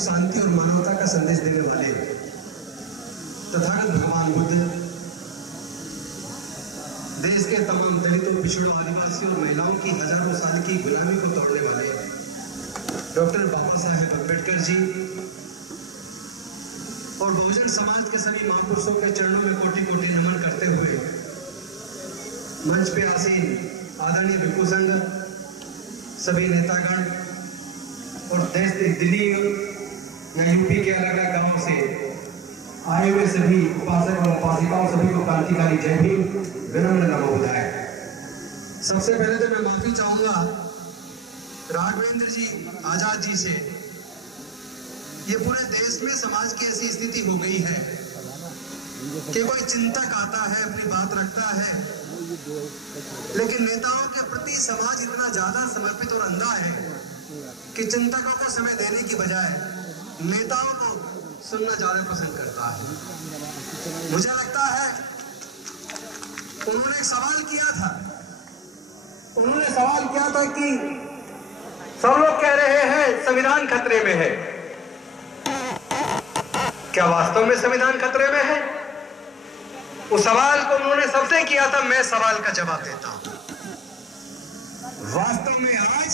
शांति और मानवता का संदेश देने वाले तथागत भगवान बुद्ध देश के तमाम दलितों, पिछड़ों, आदिवासियों और महिलाओं की हजारों साल की गुलामी को तोड़ने वाले डॉक्टर बाबा साहेब अम्बेडकर जी और बहुजन समाज के सभी महापुरुषों के चरणों में कोटि कोटि नमन करते हुए मंच पे आसीन आदरणीय भिक्षु संघ, सभी नेतागण और देश दिल्ली या यूपी के अलग अलग गांवों से आए हुए सभी उपासक और उपासिकाओं सभी को क्रांतिकारी जय भीम, विनम्र नमो बुधाय। सबसे पहले तो मैं माफी चाहूंगा राघवेंद्र जी आजाद जी से। ये पूरे देश में समाज की ऐसी स्थिति हो गई है कि कोई चिंतक आता है, अपनी बात रखता है, लेकिन नेताओं के प्रति समाज इतना ज्यादा समर्पित और अंधा है कि चिंतकों को समय देने की बजाय नेताओं को सुनना ज्यादा पसंद करता है। मुझे लगता है उन्होंने एक सवाल किया था, कि सब लोग कह रहे हैं संविधान खतरे में है, क्या वास्तव में संविधान खतरे में है? उस सवाल को उन्होंने सबसे किया था, मैं सवाल का जवाब देता हूं। वास्तव में आज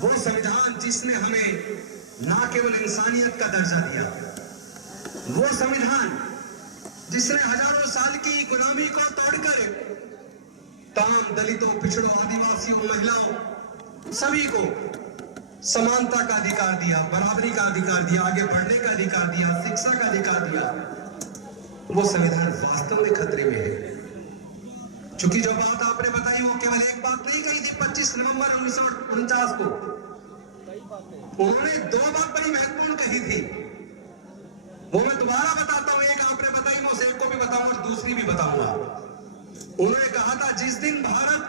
वो संविधान जिसने हमें ना केवल इंसानियत का दर्जा दिया, वो संविधान जिसने हजारों साल की गुलामी को तोड़कर तमाम दलितों, पिछड़ों, आदिवासियों, महिलाओं सभी को समानता का अधिकार दिया, बराबरी का अधिकार दिया, आगे बढ़ने का अधिकार दिया, शिक्षा का अधिकार दिया, वो संविधान वास्तव में खतरे में है। क्योंकि जो बात आपने बताई वो केवल एक बात नहीं कही थी 25 नवंबर 1949 को, उन्होंने दो बात बड़ी महत्वपूर्ण कही थी, वो मैं दोबारा बताता हूं। एक आपने बताई, मैं उसे एक को भी बताऊंगा और दूसरी भी बताऊंगा। उन्होंने कहा था जिस दिन भारत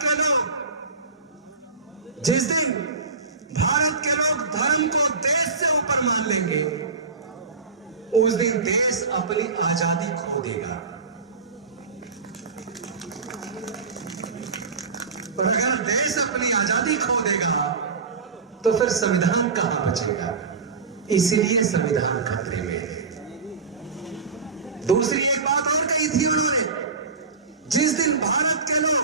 धर्म को देश से ऊपर मान लेंगे, उस दिन देश अपनी आजादी खो देगा। और अगर देश अपनी आजादी खो देगा तो फिर संविधान कहां बचेगा? इसलिए संविधान खतरे में है। दूसरी एक बात और कही थी उन्होंने, जिस दिन भारत के लोग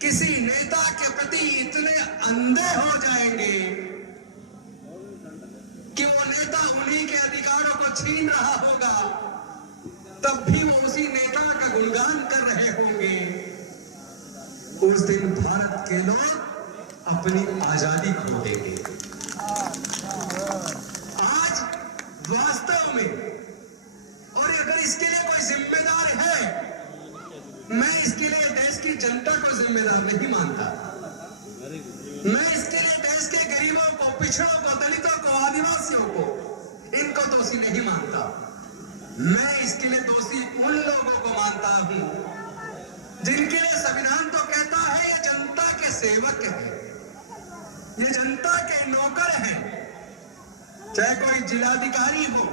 किसी नेता के प्रति इतने अंधे हो जाएंगे कि वो नेता उन्हीं के अधिकारों को छीन रहा होगा, तब भी वो उसी नेता का गुणगान कर रहे होंगे, उस दिन भारत के लोग अपनी आजादी खो देंगे। आज वास्तव में, और अगर इसके लिए कोई जिम्मेदार है, मैं इसके लिए देश की जनता को जिम्मेदार नहीं मानता। मैं इसके लिए देश के गरीबों को, पिछड़ों को, दलितों को, आदिवासियों को, इनको दोषी नहीं मानता। मैं इसके लिए दोषी उन लोगों को मानता हूं जिनके लिए संविधान तो कहता है ये जनता के सेवक है, ये जनता के नौकर हैं। चाहे कोई जिलाधिकारी हो,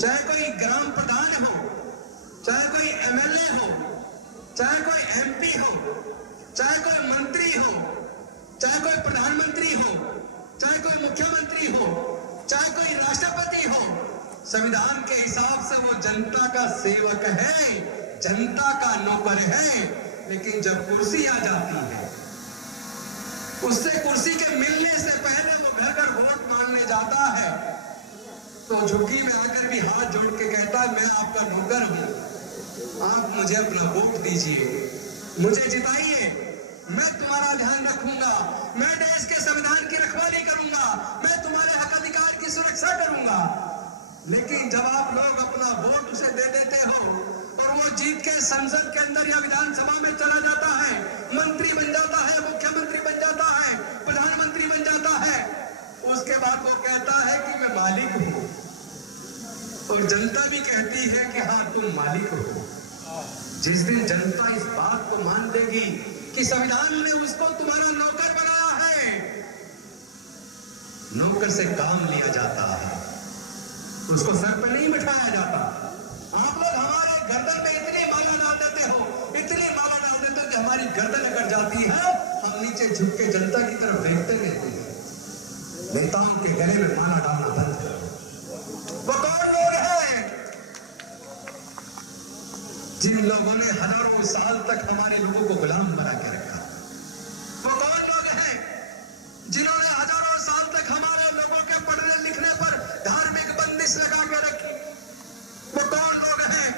चाहे कोई ग्राम प्रधान हो, चाहे कोई एमएलए हो, चाहे कोई एमपी हो, चाहे कोई मंत्री हो, चाहे कोई प्रधानमंत्री हो, चाहे कोई मुख्यमंत्री हो, चाहे कोई राष्ट्रपति हो, संविधान के हिसाब से वो जनता का सेवक है, जनता का नौकर है। लेकिन जब कुर्सी आ जाती है, उससे कुर्सी के मिलने से पहले वो घर घर वोट मांगने जाता है, तो झुग्गी में आकर भी हाथ जोड़ के कहता है मैं आपका नौकर हूं, आप मुझे अपना वोट दीजिए, मुझे जिताइए, मैं तुम्हारा ध्यान रखूंगा, मैं देश के संविधान की रखवाली करूंगा, मैं तुम्हारे हक अधिकार की सुरक्षा करूंगा। लेकिन जब आप लोग अपना वोट उसे दे देते हो और वो जीत के संसद के अंदर या विधानसभा में चला जाता है, मंत्री बन जाता है, मुख्यमंत्री बन जाता है, प्रधानमंत्री बन जाता है, उसके बाद वो कहता है कि मैं मालिक हूं, और जनता भी कहती है कि हाँ तुम मालिक हो। जिस दिन जनता इस बात को मान लेगी कि संविधान ने उसको तुम्हारा नौकर बनाया है, नौकर से काम लिया जाता है, उसको सर पर नहीं बिठाया जाता। आप लोग हमारे गर्दन पे इतनी माला डाल देते हो, इतनी माला डाल देते हो कि हमारी गर्दन अगर जाती है, हम नीचे झुक के जनता की तरफ देखते रहते हैं। नेताओं के गले में माला डालना बंद करो। वो कौन लोग हैं जिन लोगों ने हजारों साल तक हमारे लोगों को गुलाम बना के रखा? वो कौन लोग हैं जिन्होंने हजारों साल तक हमारे लोगों के पढ़ने लिखने पर धार्मिक बंदिश लगा के रखी? वो कौन लोग हैं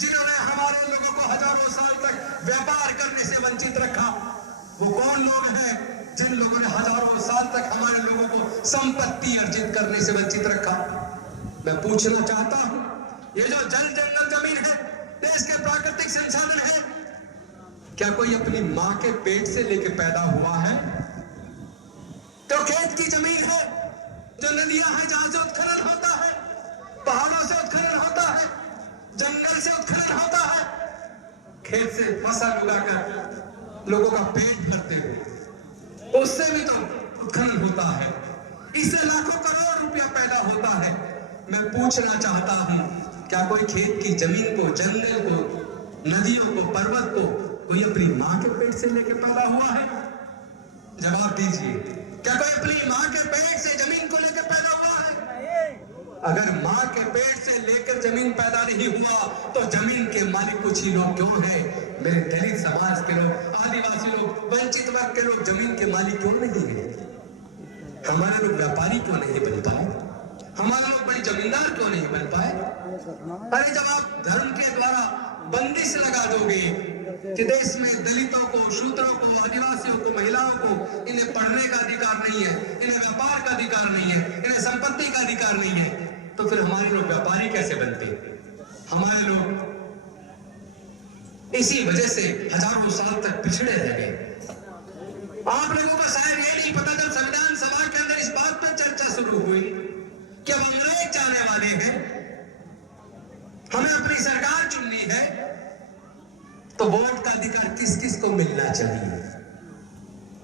जिन्होंने हमारे लोगों को हजारों साल तक व्यापार करने से वंचित रखा? वो कौन लोग हैं जिन लोगों ने हजारों साल तक हमारे लोगों को संपत्ति अर्जित करने से वंचित रखा? मैं पूछना चाहता हूं, ये जो जल जंगल जमीन है, देश के प्राकृतिक संसाधन है, क्या कोई अपनी मां के पेट से लेके पैदा हुआ है? तो खेत की जमीन है, जो नदियां हैं जहां से उत्खनन होता है, पहाड़ों से उत्खनन होता है, जंगल से उत्खनन होता है, खेत से फसल उगाकर लोगों का पेट भरते हुए, उससे भी तो उत्खनन होता है, इससे लाखों करोड़ रुपया पैदा होता है। मैं पूछना चाहता हूं, क्या कोई खेत की जमीन को, जंगल को, नदियों को, पर्वत को कोई अपनी मां के पेट से लेके पैदा हुआ है? जवाब दीजिए, क्या कोई अपनी मां के पेट से जमीन को लेकर पैदा हुआ है? अगर मां के पेट से लेकर जमीन पैदा नहीं हुआ तो जमीन के मालिक कुछ ही लोग क्यों हैं? मेरे दलित समाज के लोग, आदिवासी लोग, वंचित वर्ग के लोग जमीन के मालिक क्यों नहीं है? हमारे लोग व्यापारी क्यों नहीं बन पाए? हमारे लोग बड़ी जमींदार क्यों नहीं बन पाए? अरे जब आप धर्म के द्वारा बंदिश लगा दोगे कि देश में दलितों को, शूद्रों को, आदिवासियों को, महिलाओं को इन्हें पढ़ने का अधिकार नहीं है, इन्हें व्यापार का अधिकार नहीं है, इन्हें संपत्ति का अधिकार नहीं है, तो फिर हमारे लोग व्यापारी कैसे बनते? हमारे लोग इसी वजह से हजारों साल तक पिछड़े रह गए। आप लोगों को शायद ये नहीं पता, जब संविधान सभा के अंदर इस बात पर चर्चा शुरू हुई कि अब अंग्रेज जाने वाले हैं, हमें अपनी सरकार चुननी है, तो वोट का अधिकार किस किस को मिलना चाहिए?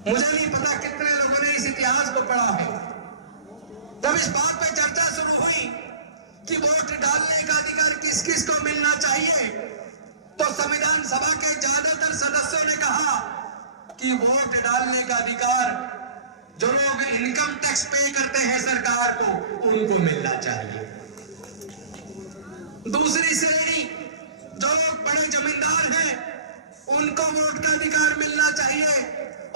मुझे नहीं पता कितने लोगों ने इस इतिहास को पढ़ा है। जब इस बात पर चर्चा शुरू हुई कि वोट डालने का अधिकार किस किस को मिलना चाहिए, तो संविधान सभा के ज्यादातर सदस्यों ने कहा कि वोट डालने का अधिकार जो लोग इनकम टैक्स पे करते हैं सरकार को, उनको मिलना चाहिए। दूसरी श्रेणी जो लोग बड़े जमींदार हैं, उनको वोट का अधिकार मिलना चाहिए।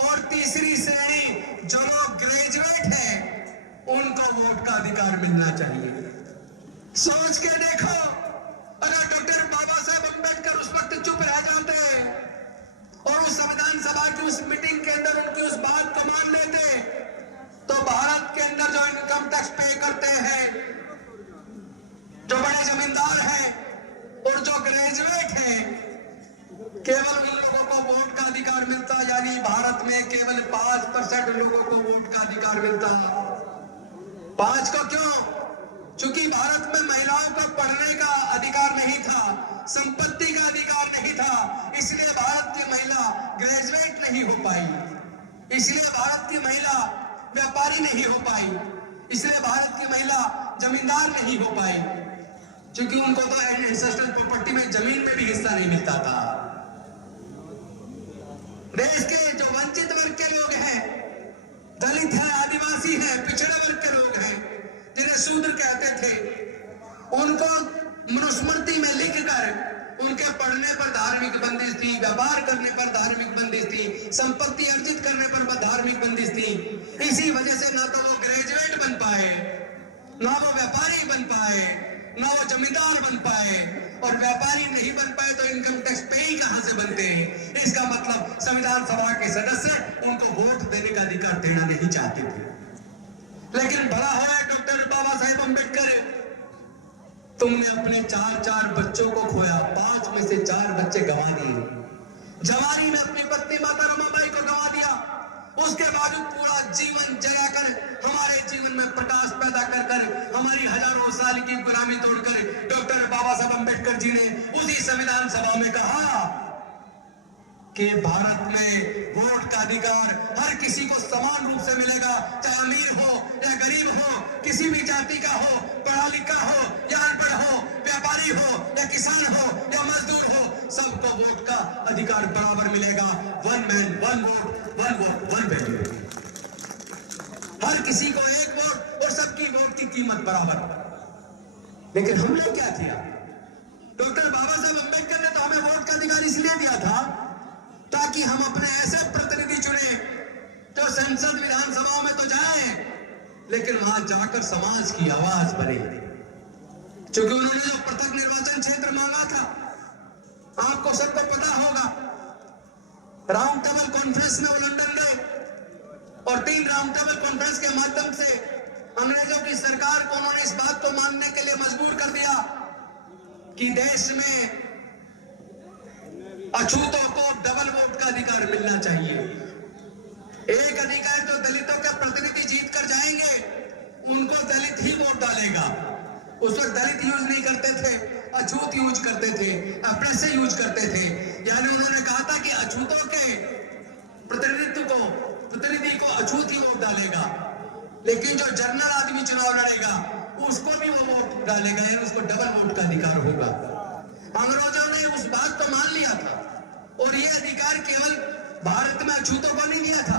और तीसरी श्रेणी जो लोग ग्रेजुएट हैं, उनको वोट का अधिकार मिलना चाहिए। सोच के देखो, अगर डॉक्टर बाबा साहेब अम्बेडकर उस वक्त चुप रह जाते और उस संविधान सभा की उस मीटिंग के अंदर उनकी उस बात को मान लेते, तो भारत के अंदर जो इनकम टैक्स पे करते हैं, जो बड़े जमींदार हैं और जो ग्रेजुएट हैं, केवल उन लोगों को वोट का अधिकार मिलता, यानी भारत में केवल 5% लोगों को वोट का अधिकार मिलता। 5 को क्यों? क्योंकि भारत में महिलाओं को पढ़ने का अधिकार नहीं था, संपत्ति का अधिकार नहीं था, इसलिए भारत की महिला ग्रेजुएट नहीं हो पाई, इसलिए भारत की महिला व्यापारी नहीं हो पाई, इसलिए भारत की महिला जमींदार नहीं हो पाई, क्योंकि उनको तो एंसेस्ट्रल प्रॉपर्टी में, जमीन में भी हिस्सा नहीं मिलता था। देश के जो वंचित वर्ग के लोग हैं, दलित हैं, आदिवासी हैं, पिछड़े वर्ग के लोग हैं, जिन्हें शूद्र कहते थे, उनको मनुस्मृति में लिखकर उनके पढ़ने पर धार्मिक बंदिश थी, व्यापार करने पर धार्मिक बंदिश थी, संपत्ति अर्जित करने पर धार्मिक बंदिश थी। इसी वजह से ना तो वो ग्रेजुएट बन पाए, ना वो व्यापारी बन पाए, ना वो जमींदार बन पाए, और व्यापारी नहीं बन पाए तो इनकम टैक्स पे ही कहां से बनते हैं? इसका मतलब संविधान सभा के सदस्य उनको वोट देने का अधिकार देना नहीं चाहते थे। लेकिन बड़ा है डॉक्टर बाबा साहेब अम्बेडकर, तुमने अपने 4 बच्चों को खोया, 5 में से 4 बच्चे गंवा दिए। जवानी में अपनी पत्नी माता रमाबाई को गंवा दिया, उसके बाद पूरा जीवन जलाकर हमारे जीवन में प्रकाश पैदा कर हमारी हजारों साल की गुलामी तोड़कर डॉक्टर बाबा साहब अम्बेडकर जी ने उसी संविधान सभा में कहा कि भारत में वोट का अधिकार हर किसी को समान रूप से मिलेगा, चाहे अमीर हो या गरीब हो, किसी भी जाति का हो, पढ़ा लिखा हो या अनपढ़ हो, व्यापारी हो या किसान हो या मजदूर हो, सबको वोट का अधिकार बराबर मिलेगा। 1 मैन 1 वोट, 1 वोट 1 वैल्यू। हर किसी को 1 वोट और सबकी वोट की कीमत बराबर। लेकिन हमने क्या किया? डॉक्टर बाबा साहब अम्बेडकर ने तो हमें वोट का अधिकार इसलिए दिया था ताकि हम अपने ऐसे प्रतिनिधि चुने जो संसद विधानसभाओं में तो जाए, लेकिन वहां जाकर समाज की आवाज बने। क्योंकि उन्होंने जो पृथक निर्वाचन क्षेत्र मांगा था, आपको सबको पता होगा, राउंड टेबल कॉन्फ्रेंस में वो लंदन गए और 3 राउंड टेबल कॉन्फ्रेंस के माध्यम से अंग्रेजों की सरकार को उन्होंने इस बात को मानने के लिए मजबूर कर दिया कि देश में अछूतों को डबल वोट का अधिकार मिलना चाहिए। एक अधिकार तो दलितों के प्रतिनिधि जीत कर जाएंगे, उनको दलित ही वोट डालेगा। उस वक्त दलित यूज नहीं करते थे, अछूत यूज करते थे, अप्रेसिव यूज करते थे। यानी उन्होंने कहा था कि अछूतों के प्रतिनिधि को अछूत ही वोट डालेगा, लेकिन जो जनरल आदमी चुनाव लड़ेगा उसको भी वो वोट डालेगा, यानी उसको डबल वोट का अधिकार होगा। अंग्रेजों ने उस बात को मान लिया था और ये अधिकार केवल भारत में अछूतों को नहीं दिया था,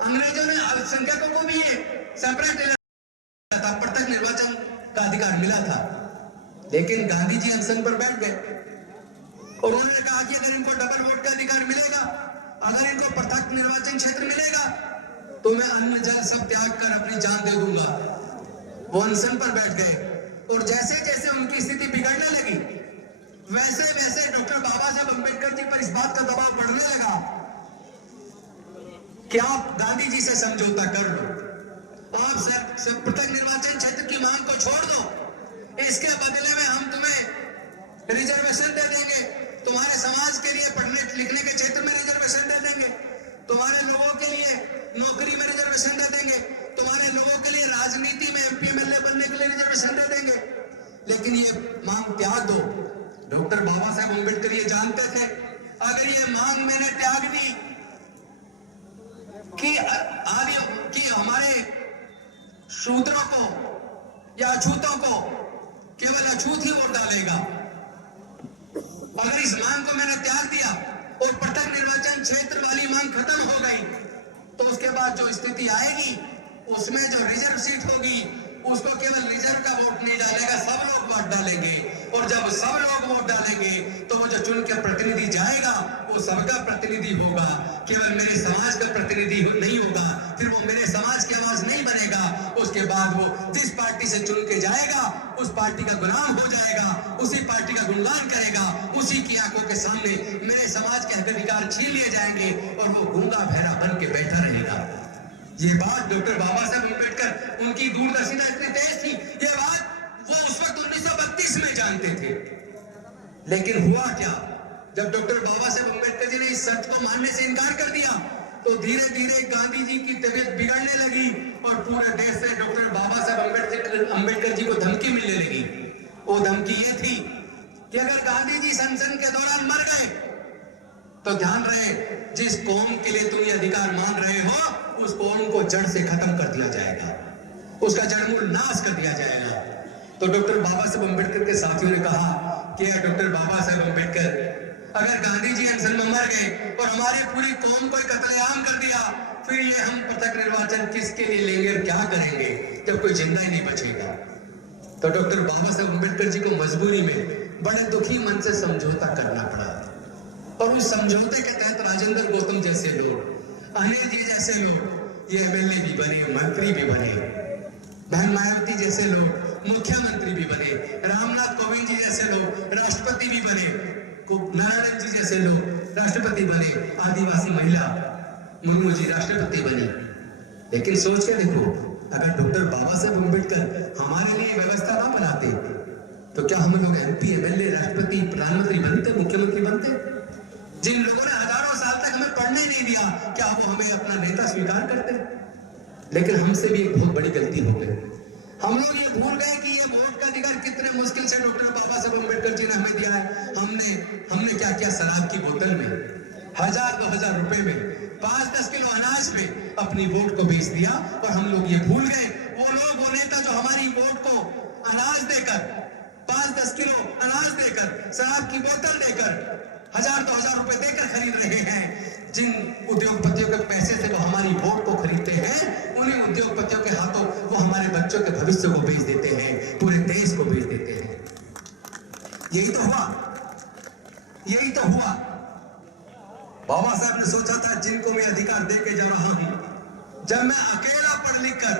अंग्रेजों ने अल्पसंख्यकों को भी ये सेपरेट दिया था, पृथक निर्वाचन का अधिकार मिला था। लेकिन गांधी जी अनशन पर बैठ गए और उन्होंने कहा कि अगर इनको डबल वोट का अधिकार मिलेगा, अगर इनको पृथक निर्वाचन क्षेत्र मिलेगा, तो मैं अन्न जल सब त्याग कर अपनी जान दे दूंगा। वो अनशन पर बैठ गए और जैसे जैसे उनकी स्थिति बिगड़ने लगी, वैसे वैसे डॉक्टर बाबा साहब अम्बेडकर जी पर इस बात का दबाव बढ़ने लगा कि आप गांधी जी से समझौता कर लो, आप पृथक निर्वाचन क्षेत्र की मांग को छोड़ दो, इसके बदले में हम तुम्हें रिजर्वेशन दे देंगे, तुम्हारे समाज के लिए पढ़ने लिखने के क्षेत्र में रिजर्वेशन दे देंगे, तुम्हारे लोगों के लिए नौकरी में रिजर्वेशन दे देंगे, तुम्हारे लोगों के लिए राजनीति में एमपी एमएलए बनने के लिए रिजर्वेशन दे देंगे, लेकिन ये मांग त्याग दो। डॉक्टर बाबा साहब अम्बेडकर ये जानते थे, अगर ये मांग मैंने त्याग दी कि हमारे शूद्रों को या अछूतों को केवल अछूत ही वोट डालेगा, अगर इस मांग को मैंने त्याग दिया और पृथक निर्वाचन क्षेत्र वाली मांग खत्म हो गई, तो उसके बाद जो स्थिति आएगी उसमें जो रिजर्व सीट होगी उसको केवल रिजर्व का वोट नहीं डालेगा, सब लोग वोट डालेंगे, और जब सब लोग वोट डालेंगे तो वो जो चुन के प्रतिनिधि जाएगा वो सबका प्रतिनिधि होगा, केवल मेरे समाज का प्रतिनिधि नहीं होगा, फिर वो मेरे समाज की आवाज नहीं बनेगा। उसके बाद वो जिस पार्टी से चुन के जाएगा उस पार्टी का गुलाम हो जाएगा, उसी पार्टी का गुणगान करेगा, उसी की आंखों के सामने मेरे समाज के अधिकार छीन लिए जाएंगे और वो गूंगा बहरा बन के बैठा रहेगा। ये बात डॉक्टर बाबा साहब अम्बेडकर, उनकी दूरदर्शिता इतनी तेज थी, ये बात वो उस वक्त 1932 में जानते थे। लेकिन हुआ क्या, जब डॉक्टर बाबा साहब अम्बेडकर जी ने इस सत्य को मानने से इनकार कर दिया, तो धीरे धीरे गांधी जी की तबीयत बिगड़ने लगी और पूरे देश से डॉक्टर बाबा साहब अम्बेडकर जी को धमकी मिलने लगी। वो धमकी ये थी कि अगर गांधी जी सनसन के दौरान मर गए तो ध्यान रहे, जिस कौम के लिए तुम ये अधिकार मांग रहे हो उस कौम को जड़ से खत्म कर दिया जाएगा, उसका जड़मूल नाश कर दिया जाएगा। तो डॉक्टर बाबा साहब अम्बेडकर के साथियों ने कहा कि डॉक्टर बाबा साहब अम्बेडकर, अगर गांधी जी अनशन में मर गए और हमारी पूरी कौम को कत्लेआम कर दिया, फिर ये हम पृथक निर्वाचन किसके लिए लेंगे और क्या करेंगे जब कोई जिंदा ही नहीं बचेगा। तो डॉक्टर बाबा साहब अम्बेडकर जी को मजबूरी में बड़े दुखी मन से समझौता करना पड़ा, और उस समझौते के तहत राजेंद्र गौतम जैसे लोग, अनिल जी जैसे लोग ये एमएलए भी बने, मंत्री भी बने, बहन मायावती जैसे लोग मुख्यमंत्री भी बने, रामनाथ कोविंद जी जैसे लोग राष्ट्रपति भी बने, नारायण जी जैसे लोग राष्ट्रपति बने, आदिवासी महिला मुर्मू जी राष्ट्रपति बनी। लेकिन सोच के देखो, अगर डॉक्टर बाबा साहब अम्बेडकर हमारे लिए व्यवस्था ना बनाते तो क्या हम लोग एमपी एमएलए राष्ट्रपति प्रधानमंत्री बनते, मुख्यमंत्री बनते? जिन लोगों ने हजारों साल तक हमें पढ़ने नहीं दिया, क्या वो हमें अपना नेता स्वीकार करते? लेकिन हमसे भी एक बहुत बड़ी गलती हो गई, हम लोग ये भूल गए कि ये वोट का अधिकार कितने मुश्किल से डॉक्टर बाबा साहब अम्बेडकर जी ने हमें दिया है। हमने क्या किया, शराब की बोतल में 1000-2000 रुपए में 5-10 किलो अनाज में अपनी वोट को बेच दिया, और हम लोग ये भूल गए वो लोग, वो नेता जो हमारी वोट को अनाज देकर, 5-10 किलो अनाज देकर, शराब की बोतल देकर, 1000-2000 रुपए देकर खरीद रहे हैं, जिन उद्योगपतियों के पैसे से वो हमारी वोट को खरीदते हैं, उन्हीं उद्योगपतियों के हाथों वो हमारे बच्चों के भविष्य को बेच देते हैं, पूरे देश को बेच देते हैं। यही तो हुआ, यही तो हुआ। बाबा साहब ने सोचा था जिनको मैं अधिकार दे के जा रहा हूं, जब मैं अकेला पढ़ लिख कर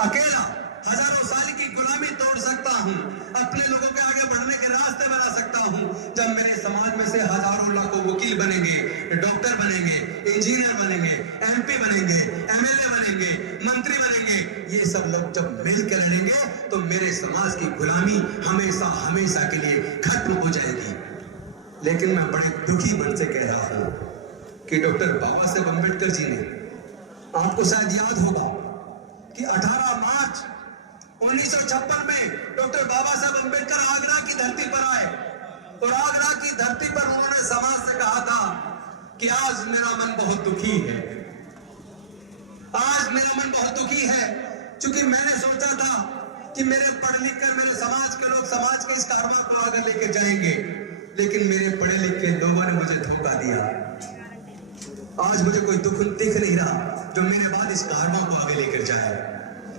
अकेला हजारों साल की गुलामी तोड़ सकता हूं, अपने लोगों के आगे बढ़ने के रास्ते बना सकता हूं, जब मेरे समाज में से हजारों लाखों वकील बनेंगे, डॉक्टर बनेंगे, इंजीनियर बनेंगे, एमपी बनेंगे, एमएलए बनेंगे, मंत्री बनेंगे, ये सब लोग जब मिल के लड़ेंगे तो मेरे समाज की गुलामी हमेशा हमेशा के लिए खत्म हो जाएगी। लेकिन मैं बड़े दुखी मन से कह रहा हूं कि डॉक्टर बाबा साहेब अम्बेडकर जी ने, आपको शायद याद होगा कि 18 मार्च 1956 में डॉक्टर बाबा साहब अम्बेडकर आगरा की धरती पर आए और आगरा की धरती पर उन्होंने समाज से कहा था कि आज मेरा मन बहुत दुखी है, आज मेरा मन बहुत दुखी है, क्योंकि मैंने सोचा था कि मेरे पढ़ लिख कर मेरे समाज के लोग समाज के इस कारवां को आगे लेके जाएंगे, लेकिन मेरे पढ़े लिखे लोगों ने मुझे धोखा दिया। आज मुझे कोई दुख दिख नहीं रहा जो मेरे बाद इस कारवां को आगे लेकर जाए।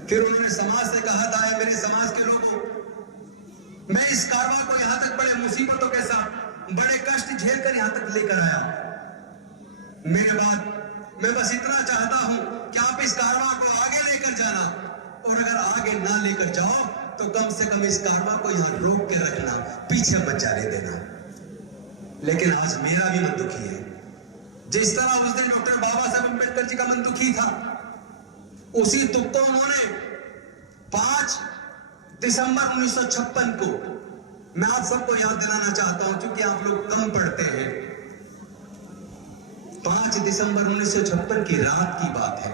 फिर उन्होंने समाज से कहा था, मेरे समाज के लोगों, मैं इस कारवां को यहां तक बड़े मुसीबतों के साथ बड़े कष्ट झेलकर यहां तक लेकर आया। मेरे बाद मैं बस इतना चाहता हूं कि आप इस कारवां को आगे लेकर जाना, और अगर आगे ना लेकर जाओ तो कम से कम इस कारवां को यहां रोक के रखना, पीछे मत जाने देना। लेकिन आज मेरा भी मन दुखी है। जिस तरह उस दिन डॉक्टर बाबा साहब अम्बेडकर जी का मन दुखी था, उसी दुख को उन्होंने 5 दिसंबर 1956 को, मैं आप सबको याद दिलाना चाहता हूं क्योंकि आप लोग कम पढ़ते हैं, 5 दिसंबर 1956 की रात की बात है,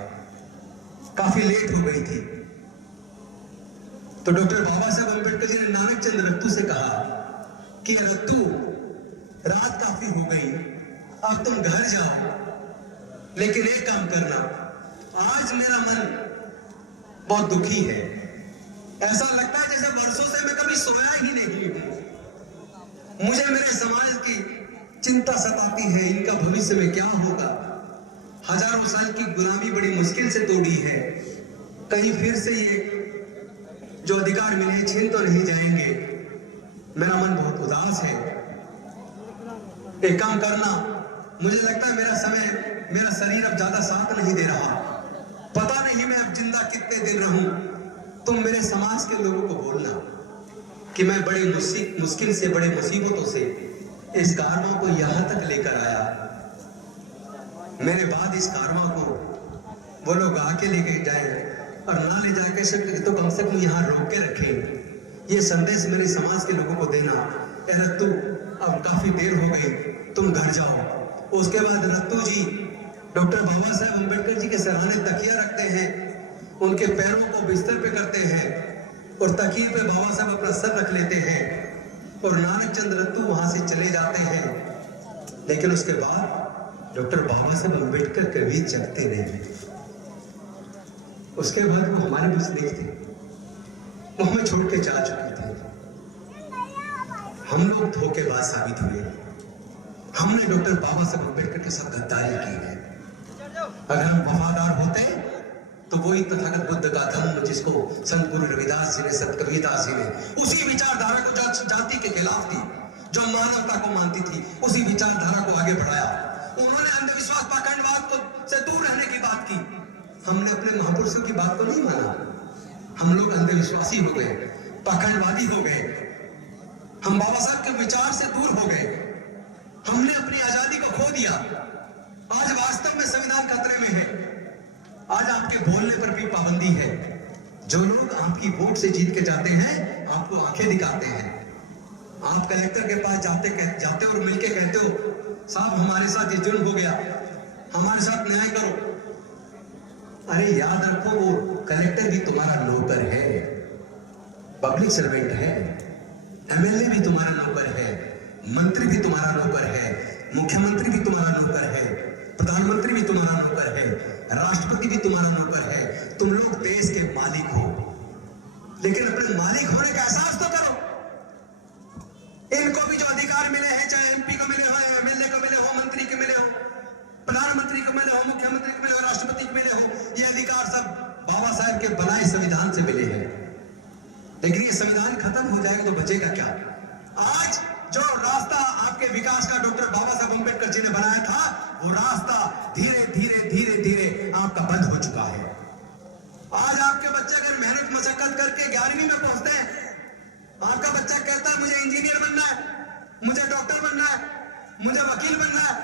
काफी लेट हो गई थी। तो डॉक्टर बाबा साहब अम्बेडकर जी ने नानक चंद रत्तू से कहा कि रत्तू, रात काफी हो गई, अब तुम घर जाओ, लेकिन एक काम करना, आज मेरा मन बहुत दुखी है, ऐसा लगता है जैसे वर्षों से मैं कभी सोया ही नहीं हूं। मुझे मेरे समाज की चिंता सताती है, इनका भविष्य में क्या होगा। हजारों साल की गुलामी बड़ी मुश्किल से तोड़ी है, कहीं फिर से ये जो अधिकार मिले छीन तो नहीं जाएंगे। मेरा मन बहुत उदास है। एक काम करना, मुझे लगता है मेरा समय, मेरा शरीर अब ज्यादा साथ नहीं दे रहा, पता नहीं मैं अब जिंदा कितने दिन रहूं। तुम मेरे समाज के लोगों को बोलना कि मैं बड़ी मुश्किल से, बड़े मुसीबतों से इस कारवां को यहां तक लेकर आया। मेरे बाद इस कारवां को वो लोग आके लेके जाए, और ना ले जाके तो कम से कम यहाँ रोक के रखें। ये संदेश मेरे समाज के लोगों को देना। रत्तू, अब काफी देर हो गई, तुम घर जाओ। उसके बाद रत्तू जी डॉक्टर बाबा साहब अम्बेडकर जी के सराहने तकिया रखते हैं, उनके पैरों को बिस्तर पे करते हैं, और तकिए पे बाबा साहब अपना सर रख लेते हैं, और नानक चंद रत्तू वहां से चले जाते हैं। लेकिन उसके बाद डॉक्टर बाबा साहब अम्बेडकर कभी जगते नहीं। उसके बाद वो हमारे बीच नहीं थे, वो हमें छोड़ के जा चुके थे। हम लोग धोखेबाज साबित हुए। हमने डॉक्टर बाबा साहब अम्बेडकर के साथ गद्दारी की है। अगर हम वफादार होते तो वही तथागत बुद्ध का धम्म, जिसको संत गुरु रविदास जी ने, संत कबीरदास जी ने, उसी विचारधारा को जो जाति के खिलाफ थी, जो मानवता को मानती थी, उसी विचारधारा को आगे बढ़ाया। उन्होंने अंधविश्वास, पाखंडवाद को से दूर रहने की बात की। हमने अपने महापुरुषों की बात को नहीं माना। हम लोग अंधविश्वासी हो गए, पाखंडवादी हो गए, हम बाबा साहब के विचार से दूर हो गए, हमने अपनी आजादी को खो दिया। आज वास्तव में संविधान खतरे में है। आज आपके बोलने पर भी पाबंदी है। जो लोग आपकी वोट से जीत के जाते हैं, आपको आंखें दिखाते हैं। आप कलेक्टर के पास जाते और मिलके कहते हो, साहब हमारे साथ ये जुल्म हो गया, हमारे साथ न्याय करो। अरे याद रखो, वो कलेक्टर भी तुम्हारा नौकर है, पब्लिक सर्वेंट है, एमएलए भी तुम्हारा नौकर है, मंत्री भी तुम्हारा नौकर है, मुख्यमंत्री भी तुम्हारा नौकर है, प्रधानमंत्री भी तुम्हारा नौकर है, राष्ट्रपति भी तुम्हारा नौकर है। तुम लोग देश के मालिक हो, लेकिन अपने मालिक होने का एहसास तो करो। इनको भी जो अधिकार मिले हैं, चाहे एमपी को मिले हो, एमएलए को मिले हो, मंत्री के मिले हो, बाबा साहब के बनाए संविधान से मिले हैं। लेकिन ये संविधान खत्म हो जाएगा तो बचेगा क्या? आज जो रास्ता आपके विकास का डॉक्टर बाबा साहब अम्बेडकर जी ने बनाया था, वो रास्ता धीरे धीरे धीरे धीरे आपका बंद हो चुका है। आज आपके बच्चे अगर मेहनत मशक्कत करके 11वीं में पहुंचते हैं, आपका बच्चा कहता है मुझे इंजीनियर बनना है, मुझे डॉक्टर बनना है, मुझे वकील बनना है,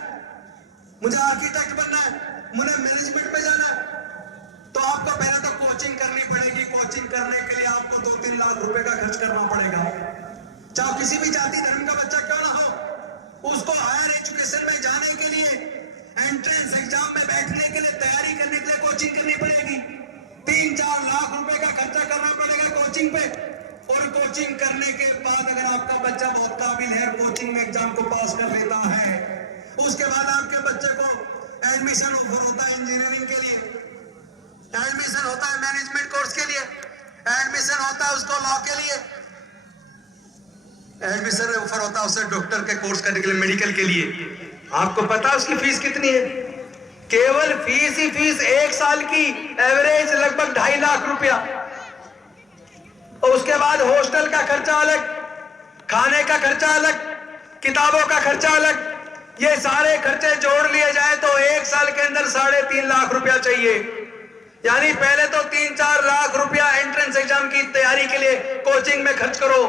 मुझे आर्किटेक्ट बनना है, मुझे मैनेजमेंट में जाना है, तो आपको पहले तो कोचिंग करनी पड़ेगी। कोचिंग करने के लिए आपको 2-3 लाख रुपए का खर्च करना पड़ेगा। चाहे किसी भी जाति धर्म का बच्चा क्यों ना हो, उसको हायर एजुकेशन में जाने के लिए, एंट्रेंस एग्जाम में बैठने के लिए, तैयारी करने के लिए कोचिंग करनी पड़ेगी। 3-4 लाख रुपए का खर्चा करना पड़ेगा कोचिंग पे। और कोचिंग करने के बाद अगर आपका बच्चा बहुत काबिल है, कोचिंग में एग्जाम को पास कर लेता है, उसके बाद आपके बच्चे को एडमिशन ऑफर होता है इंजीनियरिंग के लिए, एडमिशन होता है मैनेजमेंट कोर्स के लिए, एडमिशन होता है उसको लॉ के लिए, एडमिशन ऑफर होता है उसे डॉक्टर के कोर्स करने के लिए, मेडिकल के लिए। आपको पता है उसकी फीस कितनी है? केवल फीस ही फीस 1 साल की एवरेज लगभग 2.5 लाख रुपया। और उसके बाद हॉस्टल का खर्चा अलग, खाने का खर्चा अलग, किताबों का खर्चा अलग। ये सारे खर्चे जोड़ लिए जाए तो 1 साल के अंदर 3.5 लाख रुपया चाहिए। यानी पहले तो 3-4 लाख रुपया एंट्रेंस एग्जाम की तैयारी के लिए कोचिंग में खर्च करो।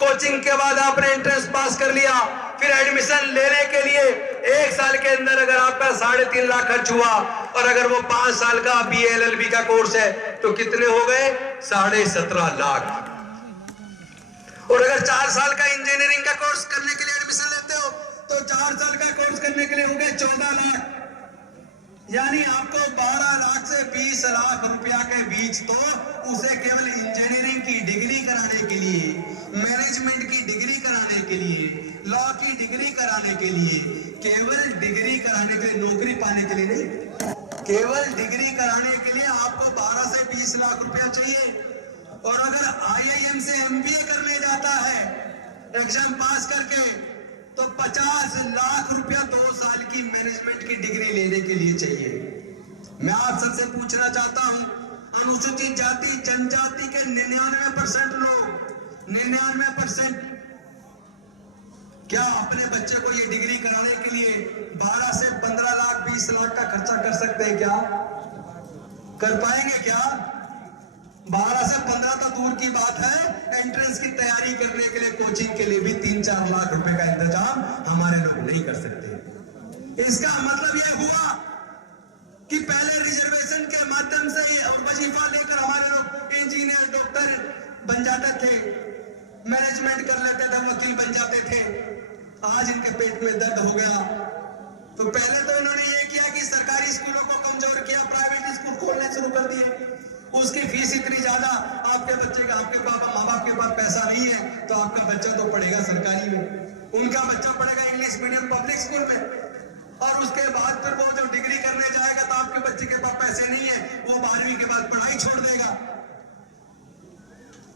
कोचिंग के बाद आपने एंट्रेंस पास कर लिया, फिर एडमिशन लेने के लिए 1 साल के अंदर अगर आपका 3.5 लाख खर्च हुआ, और अगर वो 5 साल का BA LLB का कोर्स है तो कितने हो गए? 17.5 लाख। और अगर 4 साल का इंजीनियरिंग का कोर्स करने के लिए एडमिशन लेते हो तो 4 साल का कोर्स करने के लिए हो गए 14 लाख। यानी आपको 12 लाख से 20 लाख रुपया के बीच तो उसे केवल इंजीनियरिंग की डिग्री कराने के लिए, मैनेजमेंट की डिग्री कराने के लिए, लॉ की डिग्री कराने के लिए, केवल डिग्री कराने के लिए, नौकरी पाने के लिए नहीं, केवल डिग्री कराने के लिए आपको 12 से 20 लाख रुपया चाहिए। और अगर IIM से MBA करने जाता है एग्जाम पास करके, तो 50 लाख रुपया 2 साल की मैनेजमेंट की डिग्री लेने के लिए चाहिए। मैं आप सबसे पूछना चाहता हूं, अनुसूचित जाति जनजाति के 99% लोग, 99% क्या अपने बच्चे को ये डिग्री कराने के लिए 12 से 15 लाख 20 लाख का खर्चा कर सकते हैं? क्या कर पाएंगे? क्या 12 से 15 तो दूर की बात है, एंट्रेंस की तैयारी करने के लिए, कोचिंग के लिए भी 3-4 लाख रुपए का इंतजाम हमारे लोग नहीं कर सकते। इसका मतलब यह हुआ कि पहले रिजर्वेशन के माध्यम से और वजीफा लेकर हमारे लोग इंजीनियर डॉक्टर बन जाते थे, मैनेजमेंट कर लेते थे, वकील बन जाते थे। आज इनके पेट में दर्द हो गया। तो पहले तो इन्होंने ये किया कि सरकारी स्कूलों को कमजोर किया, प्राइवेट स्कूल खोलने शुरू कर दिए। उसकी फीस इतनी ज्यादा, आपके बच्चे का, आपके माँ बाप के पास पैसा नहीं है तो आपका बच्चा तो पढ़ेगा सरकारी में, उनका बच्चा पढ़ेगा इंग्लिश मीडियम पब्लिक स्कूल में। और उसके बाद फिर वो जो डिग्री करने जाएगा तो आपके बच्चे के पास पैसे नहीं है, वो 12वीं के बाद पढ़ाई छोड़ देगा।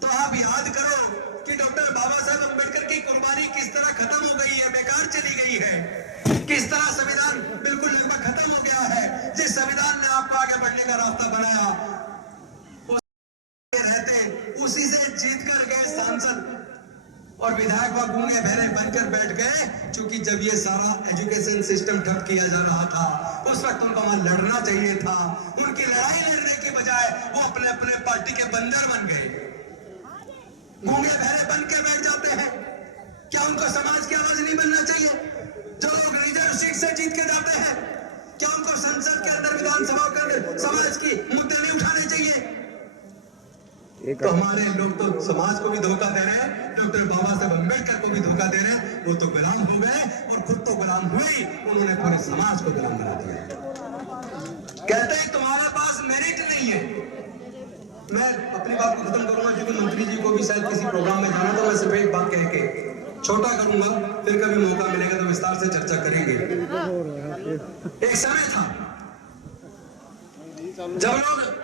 तो आप याद करो कि डॉक्टर बाबा साहब अम्बेडकर की कुर्बानी किस तरह खत्म हो गई है, बेकार चली गई है। किस तरह संविधान बिल्कुल लगभग खत्म हो गया है। जिस संविधान ने आपको आगे बढ़ने का रास्ता बनाया, रहते उसी से जीत कर गए सांसद और विधायक व गूंगे बहरे बनकर बैठ गए। क्योंकि जब ये सारा एजुकेशन सिस्टम ठप किया जा रहा था, उस वक्त उनको वहां लड़ना चाहिए था। उनकी लड़ाई लड़ने के बजाय वो अपने अपने पार्टी के बंदर बन गए, गूंगे बहरे बन के बैठ जाते हैं। क्या उनको समाज की आवाज नहीं बनना चाहिए? जो लोग रिजर्व सीट से जीत के जाते हैं, क्या उनको संसद के अंदर, विधानसभा के अंदर समाज की मुद्दे नहीं उठाने चाहिए? तो हमारे लोग तो समाज को भी धोखा दे रहे हैं, डॉक्टर बाबा साहब अम्बेडकर को भी धोखा दे रहे हैं। वो तो गुलाम हो गए और खुद तो गुलाम हुए, उन्होंने पूरे समाज को गुलाम बना दिया। कहते हैं तुम्हारे पास मेरिट नहीं है। मैं अपनी बात को खत्म करूंगा क्योंकि मंत्री जी को भी शायद किसी प्रोग्राम में जाना, तो मैं सिर्फ एक बात कह के छोटा करूंगा, फिर कभी मौका मिलेगा तो विस्तार से चर्चा करेंगे। एक समय था जब लोग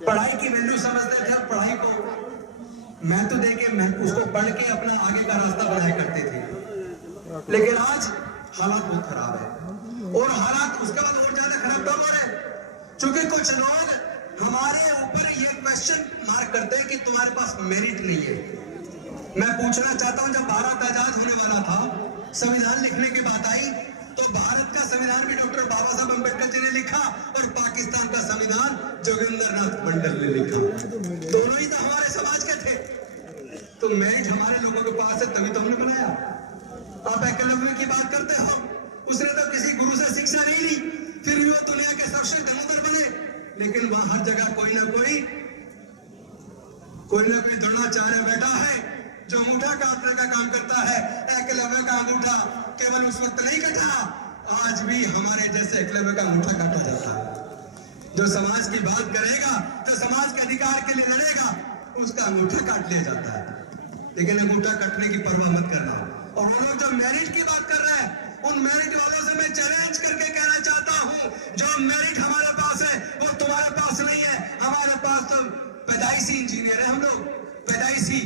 पढ़ाई की वैल्यू समझते थे और पढ़ाई को महत्व देके उसको पढ़ के अपना आगे का रास्ता बनाया करते थे। लेकिन आज हालात बहुत खराब है, और हालात उसके बाद और ज्यादा खराब कब हो रहे हैं? क्योंकि कुछ लोग हमारे ऊपर ये क्वेश्चन मार्क करते हैं कि तुम्हारे पास मेरिट नहीं है। मैं पूछना चाहता हूं, जब भारत आजाद होने वाला था, संविधान लिखने की बात आई, तो भारत का संविधान भी डॉक्टर बाबा साहब अम्बेडकर जी ने लिखा और पाकिस्तान का संविधान जोगिंदर नाथ मंडल ने लिखा। दोनों ही तो हमारे समाज के थे। तो मेरिट हमारे लोगों के पास है, तभी तो हमने बनाया। आप एकलव्य की बात करते हो, उसने तो किसी गुरु से शिक्षा नहीं ली, फिर भी वो दुनिया के सबसे धनुधर बने। लेकिन वहां हर जगह कोई ना कोई द्रोणाचार्य बैठा है जो अंगूठा काटने का काम करता है। एकलव्य का अंगूठा केवल उस वक्त नहीं कटा, आज भी हमारे जैसे एकलव्य का अंगूठा काटा जाता है। जो समाज की बात करेगा, जो समाज के अधिकार के लिए लड़ेगा, उसका अंगूठा काट लिया जाता है। लेकिन अंगूठा कटने की परवाह मत करना। और वो लोग जो मेरिट की बात कर रहे हैं, उन मेरिट वालों से मैं चैलेंज करके कहना चाहता हूं, जो मेरिट हमारे पास है वो तुम्हारे पास नहीं है। हमारे पास तो पैदाइशी इंजीनियर है, हम लोग पैदाइशी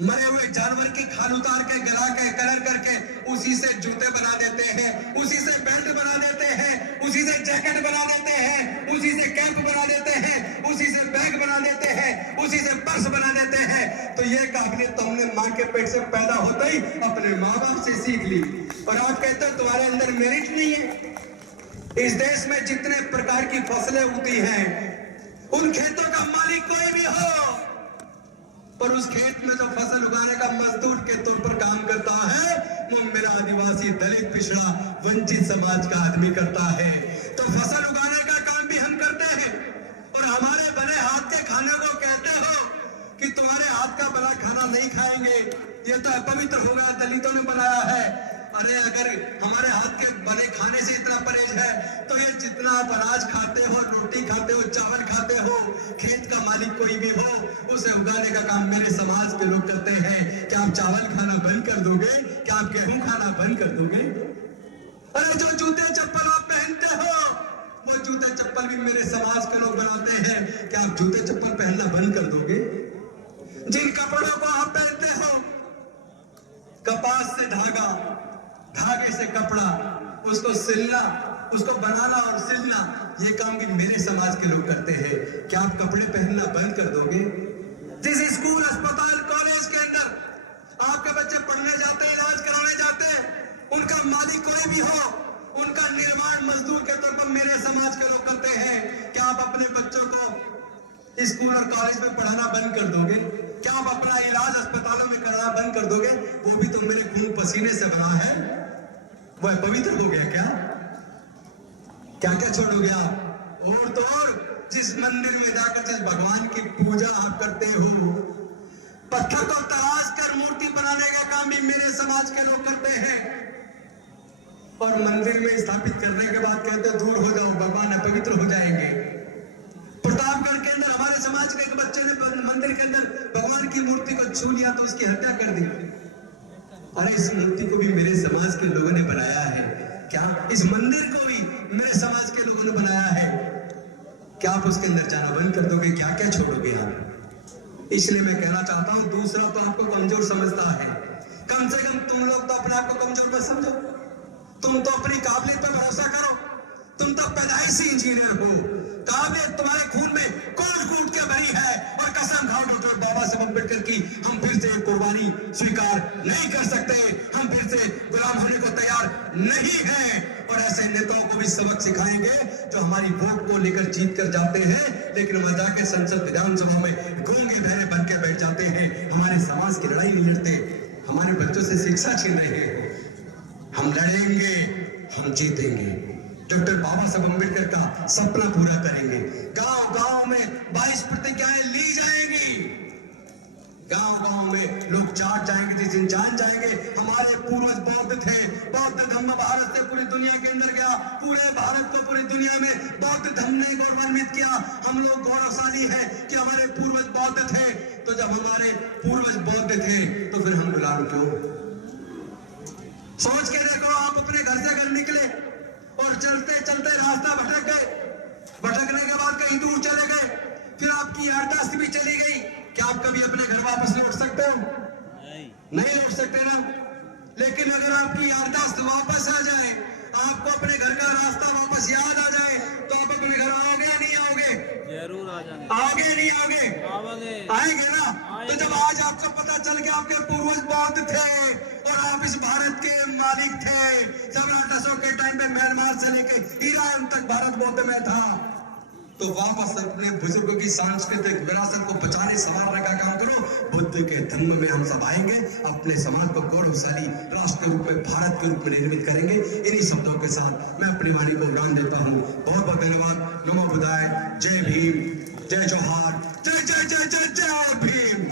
मरे हुए जानवर की खाल उतार के गला के कलर करके उसी से जूते बना देते हैं, उसी से बेल्ट बना देते हैं, उसी से जैकेट बना देते हैं, उसी से कैप बना देते हैं, उसी से बैग बना देते हैं, उसी से पर्स बना देते हैं। तो ये काबिलियत तो हमने मां के पेट से पैदा होते ही अपने माँ बाप से सीख ली। और आप कहते हो तुम्हारे अंदर मेरिट नहीं है। इस देश में जितने प्रकार की फसलें उगती हैं, उन खेतों का मालिक कोई भी हो, पर उस खेत में जो फसल उगाने का मजदूर के तौर पर काम करता है, वो मेरा आदिवासी, दलित, पिछड़ा, वंचित समाज का आदमी करता है। तो फसल उगाने का काम भी हम करते हैं। और हमारे बने हाथ के खाने को कहते हो कि तुम्हारे हाथ का बना खाना नहीं खाएंगे, ये तो अपवित्र होगा, दलितों ने बनाया है। अरे अगर हमारे हाथ के बने खाने से इतना परहेज है, तो ये जितना आप अनाज खाते हो, रोटी खाते हो, चावल खाते हो, खेत का मालिक कोई भी हो, उसे उगाने का काम मेरे समाज के लोग करते हैं। क्या आप चावल खाना बंद कर दोगे? क्या आप गेहूं खाना बंद कर दोगे? अरे जो जूते चप्पल आप पहनते हो, वो जूते चप्पल भी मेरे समाज के लोग बनाते हैं। क्या आप जूते चप्पल पहनना बंद कर दोगे? जिन कपड़ों को आप पहनते हो, कपास से धागा, धागे से कपड़ा, उसको सिलना, उसको बनाना और सिलना, ये काम भी मेरे समाज के लोग करते हैं। क्या आप कपड़े पहनना बंद कर दोगे? जिस स्कूल, अस्पताल, कॉलेज के अंदर आपके बच्चे पढ़ने जाते हैं, इलाज कराने जाते हैं, उनका मालिक कोई भी हो, उनका निर्माण मजदूर के तौर पर मेरे समाज के लोग करते हैं। क्या आप अपने बच्चों को स्कूल और कॉलेज में पढ़ाना बंद कर दोगे? क्या आप अपना इलाज अस्पतालों में कराना बंद कर दोगे? वो भी तो मेरे खून पसीने से बना है, वो पवित्र हो गया। क्या क्या क्या छोड़ोगे आप? और तो और जिस मंदिर में जाकर जिस भगवान की पूजा आप करते हो, पत्थर को तराश कर मूर्ति बनाने का काम भी मेरे समाज के लोग करते हैं। और मंदिर में स्थापित करने के बाद कहते हैं दूर हो जाओ, भगवान अपवित्र हो जाएंगे। प्रतापगढ़ के अंदर हमारे समाज के एक बच्चे ने मंदिर के अंदर भगवान की मूर्ति को छू लिया तो उसकी हत्या कर दी। अरे इस मूर्ति को भी मेरे समाज के लोगों ने बनाया है। क्या इस मंदिर को भी मेरे समाज के लोगों ने बनाया है? क्या आप उसके अंदर जाना बंद कर दोगे? क्या क्या छोड़ोगे आप? इसलिए मैं कहना चाहता हूं, दूसरा तो आपको कमजोर समझता है, कम से कम तुम लोग तो अपने आप को कमजोर मत समझो। तुम तो अपनी काबिलियत पर भरोसा करो। तुम तो पैदाइशी इंजीनियर हो, काबिलियत तुम्हारे खून में कूट कूट के भरी है। और कसम खाओ डॉक्टर बाबा साहब अम्बेडकर की, हम फिर से कुर्बानी स्वीकार नहीं कर सकते, हम फिर से गुलाम होने को तैयार नहीं हैं। और ऐसे नेताओं को भी सबक सिखाएंगे जो हमारी वोट को लेकर जीत कर जाते हैं, लेकिन वहां जाके संसद विधानसभा में गूंगे बहरे बन के बैठ जाते हैं, हमारे समाज की लड़ाई नहीं लड़ते, हमारे बच्चों से शिक्षा छीन रहे हैं। हम लड़ेंगे, हम जीतेंगे, डॉक्टर बाबा साहब अम्बेडकर का सपना पूरा करेंगे। गांव गांव में 22 प्रतिज्ञाएं ली जाएंगी। गांव गांव में लोग चाट जाएंगे, जिस दिन जान जाएंगे हमारे पूर्वज बौद्ध थे, बौद्ध धर्म भारत से पूरी दुनिया के अंदर गया, पूरे भारत को पूरी दुनिया में बौद्ध धर्म ने गौरवान्वित किया। हम लोग गौरवशाली हैं कि हमारे पूर्वज बौद्ध थे। तो जब हमारे पूर्वज बौद्ध थे तो फिर हम गुलाम क्यों? सोच के देखो, आप अपने घर से घर निकले और चलते चलते रास्ता भटक गए, भटकने के बाद कहीं दूर चले गए, फिर आपकी याददाश्त भी चली गई। क्या आप कभी अपने घर वापस लौट सकते हो? नहीं लौट सकते ना। लेकिन अगर आपकी याददाश्त वापस आ जाए, आपको अपने घर का रास्ता वापस याद आ जाए, तो आप अपने घर आओगे या नहीं आओगे? जरूर आ जाएंगे। आओगे नहीं आओगे? आवांगे। आएंगे ना? तो जब आज आपको पता चल गया आपके पूर्वज बौद्ध थे और आप इस भारत के मालिक थे, सम्राट अशोक के टाइम में म्यांमार से लेके ईरान तक भारत बौद्ध में था, तो वापस अपने बुजुर्गों की सांस्कृतिक विरासत को बचाने संवारने का काम करो। बुद्ध के धर्म में हम सब आएंगे, अपने समाज को गौरवशाली राष्ट्र के रूप में, भारत के रूप में निर्मित करेंगे। इन्हीं शब्दों के साथ मैं अपनी वाणी को विराम देता हूँ। बहुत बहुत धन्यवाद। नमो बुद्धाय। जय भीम, जय जोहार, जय जय जय जय जय भीम।